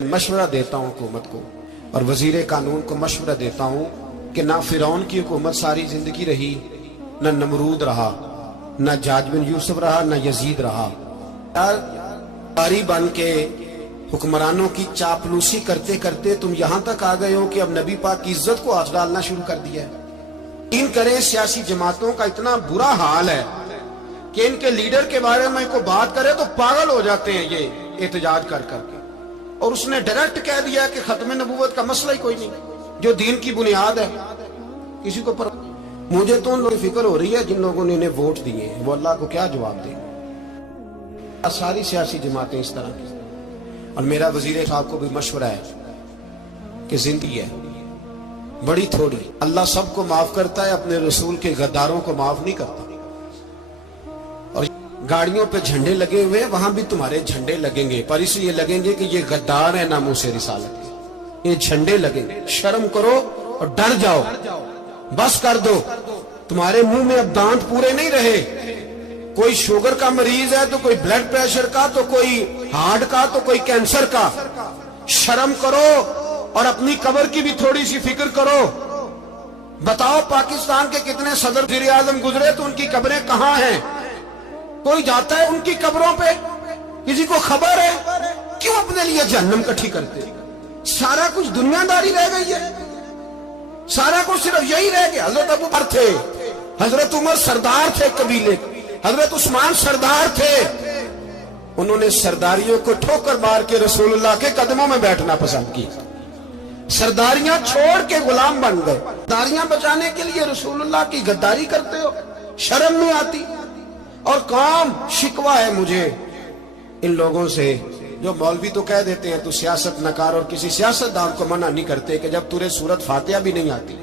मशवरा देता हूँ हुकूमत को और वजीर कानून को मशवरा देता हूँ कि ना फिरौन की हुकूमत सारी जिंदगी रही, ना नमरूद रहा, ना जाज बिन यूसुफ रहा, ना यजीद रहा। बारी बन के हुक्मरानों की चापलूसी करते करते तुम यहाँ तक आ गए हो कि अब नबी पाक की इज्जत को हाथ डालना शुरू कर दिया है। इन करें सियासी जमातों का इतना बुरा हाल है कि इनके लीडर के बारे में कोई बात करे तो पागल हो जाते हैं ये एहतजाज कर करके। और उसने डायरेक्ट कह दिया कि खत्म नबूवत का मसला ही कोई नहीं, जो दीन की बुनियाद है किसी को पर। मुझे तो उन लोगों की फिक्र हो रही है जिन लोगों ने इन्हें वोट दिए हैं, वो अल्लाह को क्या जवाब दें। सारी सियासी जमातें इस तरह की। और मेरा वजीर साहब को भी मशवरा है कि जिंदगी है बड़ी थोड़ी, अल्लाह सबको माफ करता है, अपने रसूल के गद्दारों को माफ नहीं करता। और गाड़ियों पे झंडे लगे हुए हैं, वहां भी तुम्हारे झंडे लगेंगे, पर इसलिए लगेंगे कि ये गद्दार है नामूसे रिसालत के। ये झंडे लगेंगे। शर्म करो और डर जाओ, बस कर दो। तुम्हारे मुंह में अब दांत पूरे नहीं रहे। कोई शुगर का मरीज है तो कोई ब्लड प्रेशर का, तो कोई हार्ट का, तो कोई कैंसर का। शर्म करो और अपनी कब्र की भी थोड़ी सी फिक्र करो। बताओ पाकिस्तान के कितने सदर वज़ीर आज़म गुजरे तो उनकी कब्रें कहां हैं? कोई जाता है उनकी कब्रों पे? किसी को खबर है? क्यों अपने लिए जहन्नम इकट्ठी करते? सारा कुछ दुनियादारी रह गई है, सारा कुछ सिर्फ यही रह गया। हजरत अबू बकर थे, हजरत उमर सरदार थे कबीले, हजरत उस्मान सरदार थे। उन्होंने सरदारियों को ठोकर मार के रसूलुल्लाह के कदमों में बैठना पसंद किया। सरदारियां छोड़ के गुलाम बन गए। सरदारियां बचाने के लिए रसूलुल्लाह की गद्दारी करते हो, शर्म नहीं आती? और कौम शिकवा है मुझे इन लोगों से जो मौलवी तो कह देते हैं तू सियासत नकार, और किसी सियासतदान को मना नहीं करते कि जब तुझे सूरत फातिहा भी नहीं आती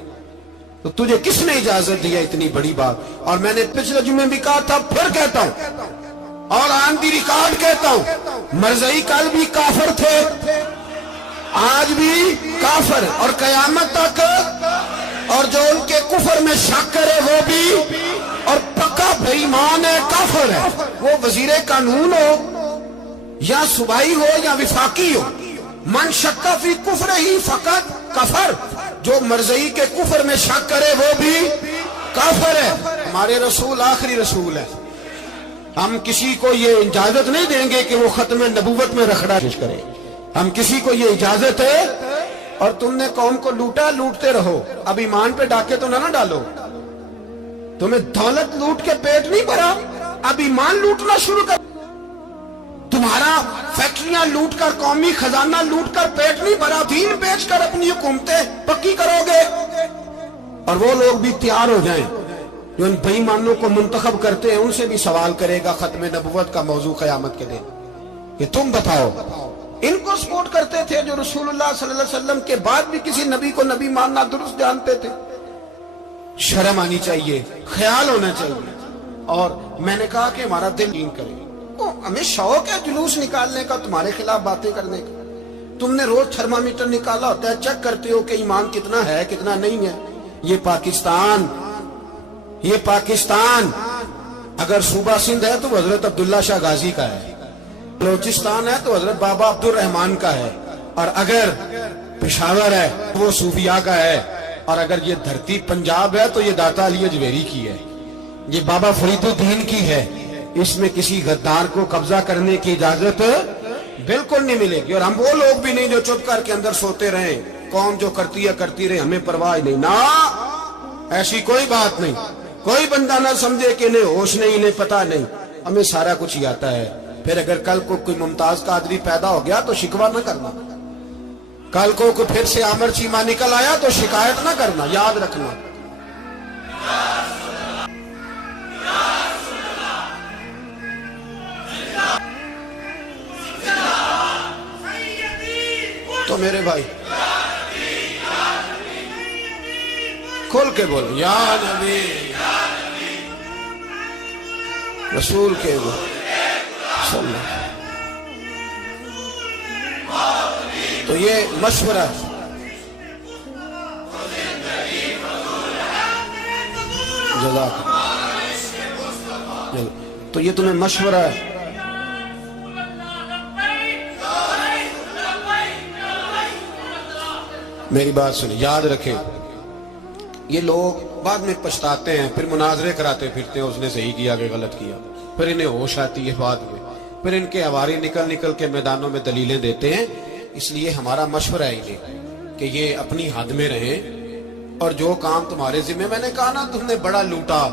तो तुझे किसने इजाजत दिया इतनी बड़ी बात। और मैंने पिछले जुम्मे भी कहा था, फिर कहता हूं और ऑन दी रिकॉर्ड कहता हूं, मरज़ई कल भी काफिर थे, आज भी काफिर और कयामत तक। और जो उनके कुफर में शक करे वो भी, और पक्का बेईमान है, काफिर है। वो वजीर कानून हो या सूबाई हो या विफाकी हो, मन शक्का फी कुफर ही फकत कफर। जो मरज़ई के कुफर में शक करे वो भी काफिर है। हमारे रसूल आखिरी रसूल है। हम किसी को ये इजाजत नहीं देंगे कि वो खत्म नबूवत में रखड़ा करे। हम किसी को ये इजाजत है। और तुमने कौम को लूटा, लूटते रहो, अब ईमान पे डाके तो ना डालो। तुम्हें दौलत लूट के पेट नहीं भरा, अब ईमान लूटना शुरू कर। तुम्हारा फैक्ट्रियां लूटकर, कौमी खजाना लूटकर पेट नहीं भरा, दीन बेचकर अपनी हुकूमतें पक्की करोगे। और वो लोग भी तैयार हो जाएं जो इन बेईमानों को मुंतखब करते हैं, उनसे भी सवाल करेगा खत्म नबुव्वत का मौजू क़यामत के दिन कि तुम बताओ। इनको सपोर्ट करते थे जो रसूलुल्लाह सल्लल्लाहु अलैहि वसल्लम के बाद भी किसी नबी को नबी मानना दुरुस्त जानते थे। शर्म आनी चाहिए, ख्याल होना चाहिए। और मैंने कहा कि हमारा दिल लीन करे, तो हमें शौक है जुलूस निकालने का, तुम्हारे खिलाफ बातें करने का। तुमने रोज थर्मामीटर निकाला होता है, चेक करते हो कि ईमान कितना है कितना नहीं है। ये पाकिस्तान अगर सूबा सिंध है तो हजरत अब्दुल्ला शाह गाजी का है, बलोचिस्तान है तो हजरत बाबा अब्दुल रहमान का है, और अगर पेशावर है वो सूफिया का है, और अगर ये धरती पंजाब है तो ये दाता अली अजमेरी की है, ये बाबा फरीदुद्दीन की है। इसमें किसी गद्दार को कब्जा करने की इजाजत बिल्कुल नहीं मिलेगी। और हम वो लोग भी नहीं जो चुप करके अंदर सोते रहे, कौन जो करती है करती रहे, हमें परवाह नहीं ना, ऐसी कोई बात नहीं। कोई बंदा ना समझे कि इन्हें होश नहीं, इन्हें पता नहीं, हमें सारा कुछ ही आता है। फिर अगर कल को कोई मुमताज कादरी पैदा हो गया तो शिकवा न करना, कल को कोई फिर से आमर चीमा निकल आया तो शिकायत ना करना, याद रखना। तो मेरे भाई खोल के बोल, या नबी रसूल के बोल। तो ये मशवरा है। तो ये तुम्हें मशवरा है। میری بات سنیں، یاد رکھیں، یہ لوگ بعد میں پچھتاتے ہیں، پھر مناظرے کراتے پھرتے ہیں، اس نے صحیح کیا کہ غلط کیا، پھر انہیں ہوش آتی ہے بعد میں، پھر ان کے ہواری نکل نکل کے میدانوں میں دلیلیں دیتے ہیں۔ اس لیے ہمارا مشورہ ہے انہیں کہ یہ اپنی حد میں رہیں، اور جو کام تمہارے ذمہ، میں نے کہا نا تم نے بڑا لوٹا،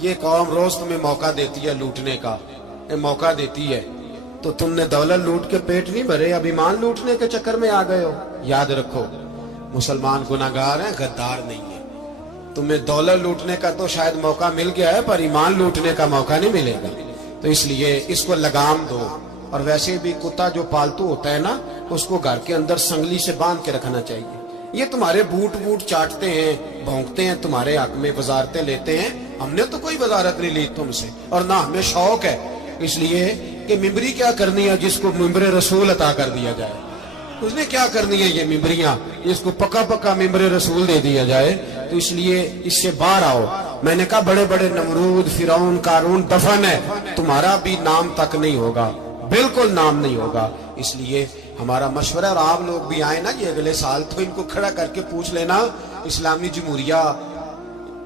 یہ قوم روز تمہیں موقع دیتی ہے لوٹنے کا، یہ موقع دیتی ہے، تو تم نے دولت لوٹ کے پیٹ نہیں بھرے، اب ایمان لوٹنے کے چکر میں آ گئے ہو۔ یاد رکھو، مسلمان گناہگار ہیں، غدار نہیں ہیں۔ تمہیں دولت لوٹنے کا تو شاید موقع مل گیا ہے، پر ایمان لوٹنے کا موقع نہیں ملے گا، تو اس لیے اس کو لگام دو۔ اور ویسے بھی کتا جو پالتو ہوتا ہے نا، اس کو گھر کے اندر سنگلی سے باندھ کے رکھنا چاہیے۔ یہ تمہارے بوٹ چاٹتے ہیں، بھونکتے ہیں تمہارے حق میں، وزارتیں لیتے ہیں، ہم نے تو کوئی وزارت نہیں لی تم سے، اور نہ ہمیں شوق ہے، اس لیے کہ ممبری کیا کرنی ہے جس کو ممبر رسول عطا کر دیا جائے، اس نے کیا کرنی ہے یہ ممبریاں جس کو پکا ممبر رسول دے دیا جائے، تو اس لیے اس سے باہر آؤ۔ میں نے کہا بڑے بڑے نمرود، فرعون، قارون دفن ہے، تمہارا بھی نام تک نہیں ہوگا، بالکل نام نہیں ہوگا۔ اس لیے ہمارا مشورہ، اور آپ لوگ بھی آئے نا یہ اگلے سال، تو ان کو کھڑا کر کے پوچھ لینا، اسلامی جمہوریہ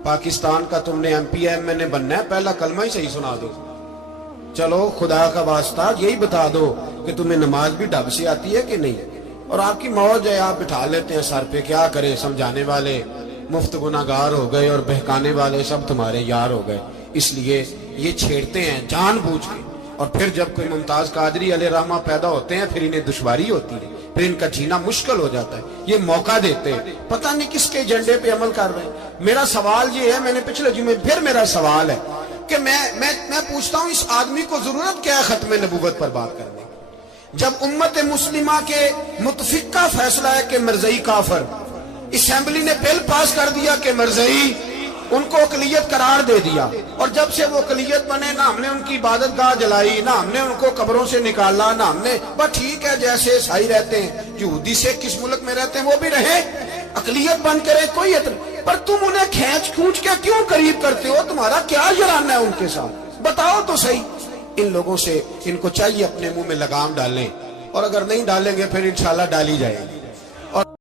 پاکستان کا تم نے MPM نے بننا ہے، پہلا کلمہ ہی صحیح سنا دو، چلو خدا کا واسطہ یہی بتا دو کہ تمہیں نماز بھی ڈھب سے آتی ہے کہ نہیں، اور آپ کی موج ہے، آپ بٹھا لیتے ہیں سر پہ، کیا کرے، سمجھانے والے مفت گناہگار ہو گئے اور بہکانے والے سب تمہارے یار ہو گئے۔ اس لیے یہ چھیڑتے ہیں جان بوجھ کے، اور پھر جب کوئی ممتاز قادری علیہ رحمہ پیدا ہوتے ہیں، پھر انہیں دشواری ہوتی ہے، پھر ان کا جینا مشکل ہو جاتا ہے، یہ موقع دیتے ہیں، پتہ نہیں کس کے ایجنڈے پہ عمل کر رہے ہیں۔ میرا سوال یہ ہے، میں نے پچھلے جمعے پھر میرا سوال ہے کہ میں پوچھتا ہوں، اس آدمی کو ضرورت کیا ہے ختم نبوت پر بات کرنے کی؟ جب امت مسلمہ کے متفقہ فیصلہ ہے کہ مرزائی کافر، اسمبلی نے بل پاس کر دیا کہ مرزائی، ان کو اقلیت قرار دے دیا، اور جب سے وہ اقلیت بنے، نہ ہم نے ان کی عبادت گاہ جلائی، نہ ہم نے ان کو قبروں سے نکالا، نہ ہم نے، بس ٹھیک ہے جیسے عیسائی رہتے ہیں، یہودی سے کس ملک میں رہتے ہیں وہ بھی رہے، اقلیت بن کرے، کوئی اعتراض، پر تم انہیں کھینچ کے کیوں قریب کرتے ہو؟ تمہارا کیا جرانہ ہے ان کے ساتھ؟ بتاؤ تو صحیح۔ ان لوگوں سے ان کو چاہیے اپنے منہ میں لگام ڈالیں، اور اگر نہیں ڈالیں گے پھر انشاءاللہ ڈالی جائے گی۔